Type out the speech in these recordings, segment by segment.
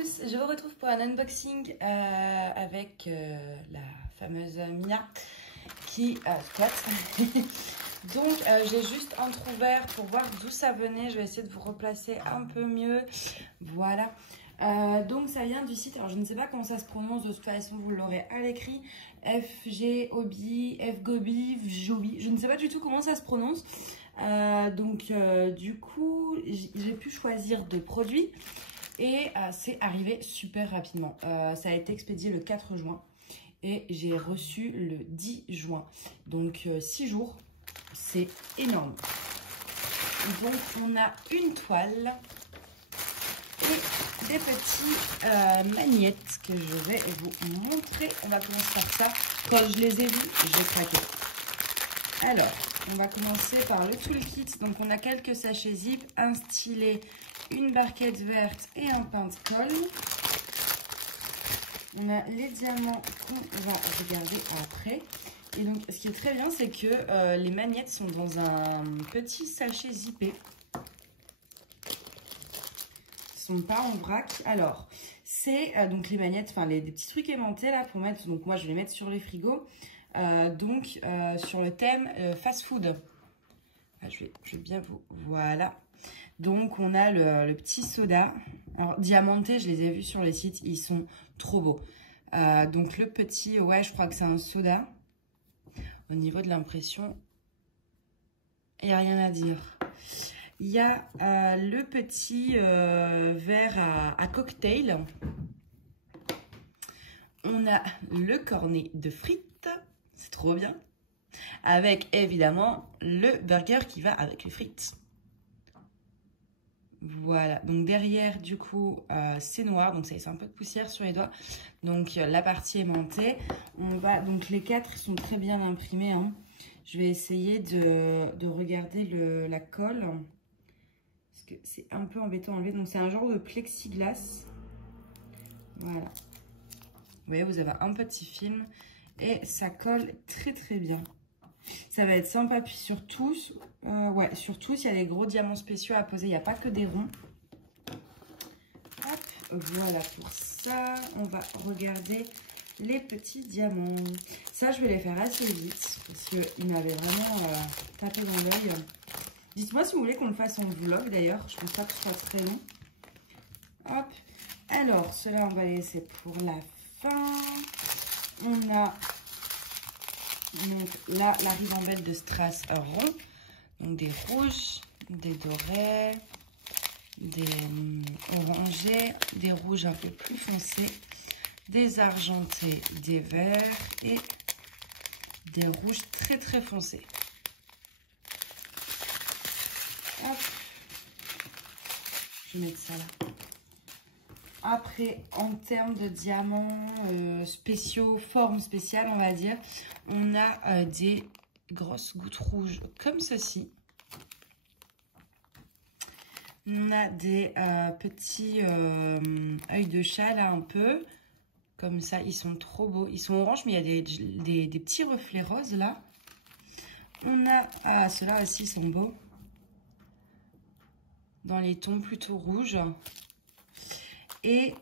tous, je vous retrouve pour un unboxing avec la fameuse Mia qui squatte. Donc j'ai juste entrouvert pour voir d'où ça venait. Je vais essayer de vous replacer un peu mieux. Voilà. Donc ça vient du site, alors je ne sais pas comment ça se prononce, de toute façon vous l'aurez à l'écrit, FGOBI, FGOBI, FGOBI, je ne sais pas du tout comment ça se prononce. Du coup j'ai pu choisir 2 produits et c'est arrivé super rapidement. Ça a été expédié le 4 juin et j'ai reçu le 10 juin, donc 6 jours, c'est énorme. Donc on a une toile et des petits magnettes que je vais vous montrer. On va commencer par ça. Quand je les ai vus, j'ai craqué. Alors, on va commencer par le toolkit. Donc, on a quelques sachets zip, un stylet, une barquette verte et un pince-colle. On a les diamants qu'on va regarder après. Et donc, ce qui est très bien, c'est que les magnettes sont dans un petit sachet zippé. Pas en vrac. Alors c'est donc les magnettes, enfin des petits trucs aimantés là pour mettre, donc moi je vais les mettre sur les frigos, sur le thème fast food. Je vais bien vous, voilà, donc on a le petit soda, alors diamanté, je les ai vus sur les sites, ils sont trop beaux. Donc le petit, ouais, je crois que c'est un soda. Au niveau de l'impression, il n'y a rien à dire. Il y a le petit verre à cocktail. On a le cornet de frites. C'est trop bien. Avec évidemment le burger qui va avec les frites. Voilà. Donc derrière, du coup, c'est noir. Donc ça laisse un peu de poussière sur les doigts. Donc la partie aimantée. On va, donc les 4 sont très bien imprimés, hein. Je vais essayer de regarder la colle. C'est un peu embêtant à enlever. Donc c'est un genre de plexiglas. Voilà. Vous voyez, vous avez un petit film et ça colle très très bien. Ça va être sympa. Puis sur tous, ouais, sur tous, il y a des gros diamants spéciaux à poser. Il n'y a pas que des ronds. Hop, voilà pour ça. On va regarder les petits diamants. Ça, je vais les faire assez vite parce qu'ils m'avaient vraiment tapé dans l'œil. Dites-moi si vous voulez qu'on le fasse en vlog d'ailleurs. Je pense pas que ce soit très long. Hop. Alors, cela, on va les laisser pour la fin. On a donc là la ribambelle de strass rond. Donc des rouges, des dorés, des orangés, des rouges un peu plus foncés, des argentés, des verts et des rouges très très foncés. Hop. Je vais mettre ça là. Après, en termes de diamants spéciaux, forme spéciale, on va dire, on a des grosses gouttes rouges comme ceci. On a des petits œils de chat là un peu, comme ça, ils sont trop beaux. Ils sont oranges, mais il y a des petits reflets roses là. On a, ceux-là aussi sont beaux. Dans les tons plutôt rouges. Et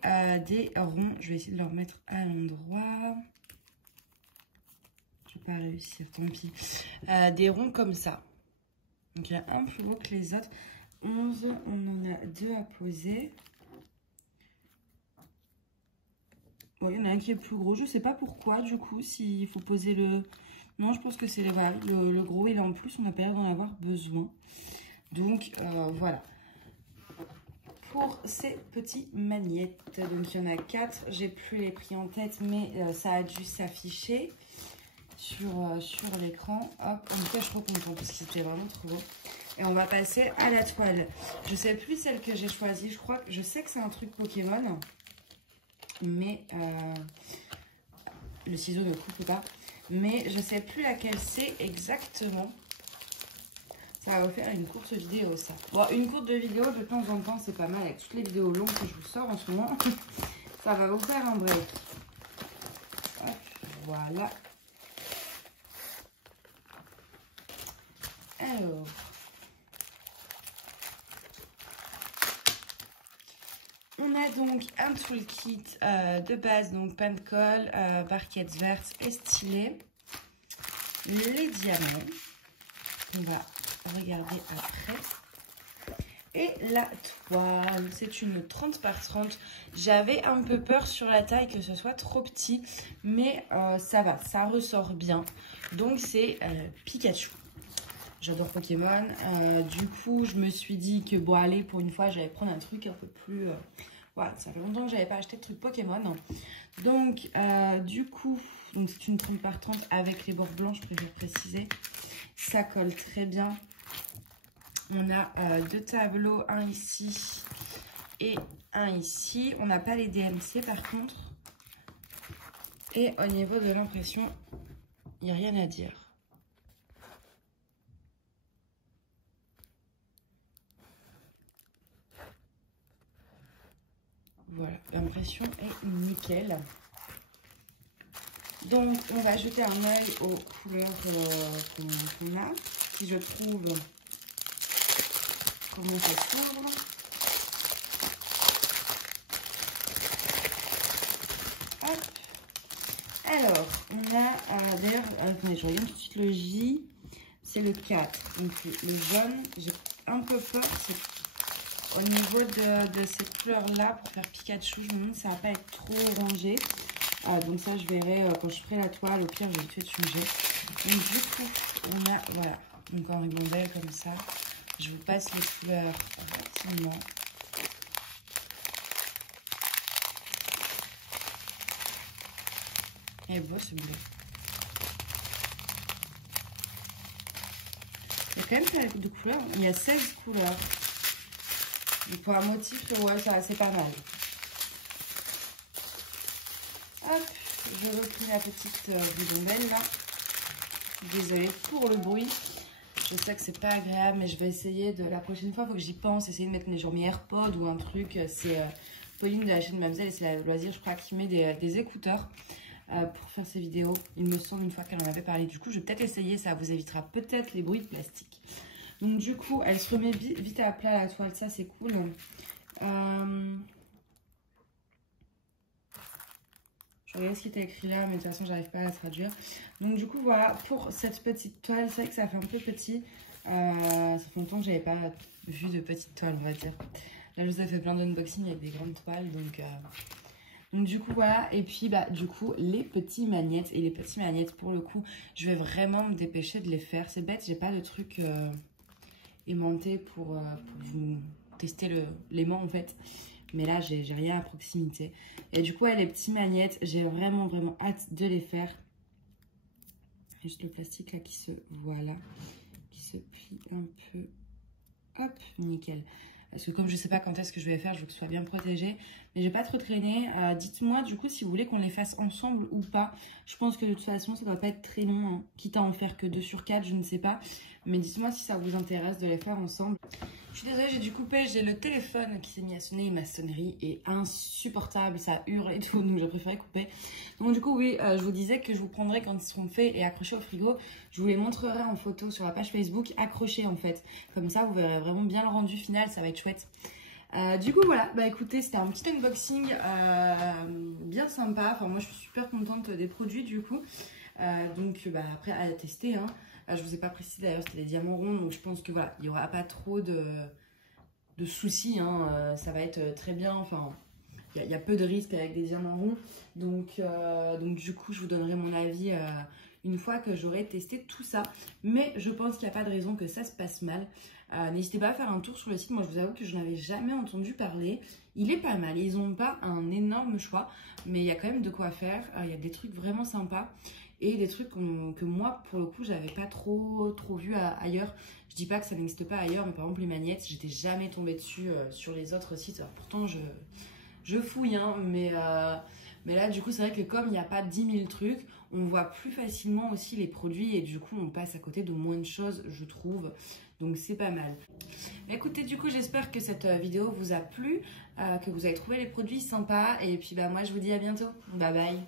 des ronds, je vais essayer de le remettre à l'endroit. Je vais pas réussir, tant pis. Des ronds comme ça. Donc il y a un plus beau que les autres. 11, on en a 2 à poser. Bon, il y en a un qui est plus gros, je sais pas pourquoi du coup, s'il faut poser le... Non, je pense que c'est le gros, il est en plus, on a pas l'air d'en avoir besoin. Donc voilà. Pour ces petits magnettes, donc il y en a 4, j'ai plus les prix en tête, mais ça a dû s'afficher sur l'écran. Hop, en tout cas je suis trop contente parce que c'était vraiment trop beau. Et on va passer à la toile. Je sais plus celle que j'ai choisie, je sais que c'est un truc Pokémon, mais le ciseau ne coupe pas, mais je sais plus laquelle c'est exactement. Ça va vous faire une courte vidéo, ça. Bon, une courte vidéo de temps en temps, c'est pas mal. Avec toutes les vidéos longues que je vous sors en ce moment, ça va vous faire un break. Hop, voilà. Alors, On a donc un toolkit de base, donc pain de colle, barquettes vertes et stylées. Les diamants, on va regarder après. Et la toile, c'est une 30 par 30. J'avais un peu peur sur la taille que ce soit trop petit, mais ça va, ça ressort bien. Donc c'est Pikachu. J'adore Pokémon. Du coup, je me suis dit que bon, allez, pour une fois, j'allais prendre un truc un peu plus... voilà, ça fait longtemps que j'avais pas acheté de truc Pokémon. Donc, du coup, c'est une 30 par 30 avec les bords blancs, je préfère préciser. Ça colle très bien. On a deux tableaux, un ici et un ici. On n'a pas les DMC par contre. Et au niveau de l'impression, il n'y a rien à dire. Voilà, l'impression est nickel. Donc, on va jeter un œil aux couleurs qu'on a. Si je trouve comment ça s'ouvre. Hop. Alors, on a, d'ailleurs, attendez, je regarde tout de suite le J. C'est le 4. Donc, le jaune, j'ai un peu peur. C'est au niveau de ces couleurs-là, pour faire Pikachu, je me demande si ça va pas être trop orangé. Donc ça, je verrai quand je ferai la toile. Au pire, je vais tout changer. Donc du coup, on a, voilà, donc en ribambelle comme ça. Je vous passe les couleurs rapidement. Et beau ce bleu. Il y a quand même pas mal de couleurs. Il y a 16 couleurs. Donc pour un motif, ouais, c'est pas mal. Hop, je replie la petite ribambelle là. Désolée pour le bruit. Je sais que c'est pas agréable, mais je vais essayer de la prochaine fois. Il faut que j'y pense. Essayer de mettre mes AirPods ou un truc. C'est Pauline de la chaîne Mamzelle et c'est la loisir, je crois, qui met des écouteurs pour faire ses vidéos. Il me semble une fois qu'elle en avait parlé. Du coup, je vais peut-être essayer. Ça vous évitera peut-être les bruits de plastique. Donc du coup, elle se remet vite à plat la toile, ça c'est cool. Je regarde ce qui était écrit là, mais de toute façon, j'arrive pas à la traduire. Donc du coup, voilà, pour cette petite toile, c'est vrai que ça fait un peu petit. Ça fait longtemps que j'avais pas vu de petite toile, on va dire. Là, je vous ai fait plein d'unboxing avec des grandes toiles, donc du coup, voilà. Et puis, bah, du coup, les petits magnettes. Et les petits magnettes, pour le coup, je vais vraiment me dépêcher de les faire. C'est bête, j'ai pas de truc... aimanté pour vous tester l'aimant en fait, mais là j'ai rien à proximité. Et du coup les petits magnettes, j'ai vraiment hâte de les faire. Juste le plastique là qui se voilà, qui se plie un peu. Hop, nickel. Parce que comme je sais pas quand est-ce que je vais les faire, je veux que ce soit bien protégé. Mais je vais pas trop traîner. Dites-moi du coup si vous voulez qu'on les fasse ensemble ou pas. Je pense que de toute façon ça doit pas être très long. Hein. Quitte à en faire que 2 sur 4, je ne sais pas. Mais dites-moi si ça vous intéresse de les faire ensemble. Je suis désolée, j'ai dû couper. J'ai le téléphone qui s'est mis à sonner. Ma sonnerie est insupportable. Ça hurle et tout. Donc j'ai préféré couper. Donc du coup oui, je vous disais que je vous prendrai quand ils seront faits et accrochés au frigo. Je vous les montrerai en photo sur la page Facebook. Accrochés en fait. Comme ça vous verrez vraiment bien le rendu final. Ça va être chouette. Du coup voilà, bah écoutez, c'était un petit unboxing bien sympa. Enfin moi je suis super contente des produits du coup. Donc bah, après à tester hein. Je vous ai pas précisé d'ailleurs, c'était des diamants ronds, donc je pense que voilà, il n'y aura pas trop de soucis, hein. Ça va être très bien, enfin il y a peu de risques avec des diamants ronds, donc du coup je vous donnerai mon avis une fois que j'aurai testé tout ça, mais je pense qu'il n'y a pas de raison que ça se passe mal. N'hésitez pas à faire un tour sur le site. Moi je vous avoue que je n'avais jamais entendu parler. Il est pas mal, ils n'ont pas un énorme choix, mais il y a quand même de quoi faire. Il y a des trucs vraiment sympas et des trucs que moi pour le coup j'avais pas trop vu ailleurs. Je dis pas que ça n'existe pas ailleurs, mais par exemple les magnettes, j'étais jamais tombée dessus sur les autres sites. Alors, pourtant je fouille hein, mais là du coup c'est vrai que comme il n'y a pas 10 000 trucs, on voit plus facilement aussi les produits et du coup on passe à côté de moins de choses je trouve. Donc c'est pas mal. Écoutez, du coup j'espère que cette vidéo vous a plu, que vous avez trouvé les produits sympas et puis bah moi je vous dis à bientôt. Bye bye.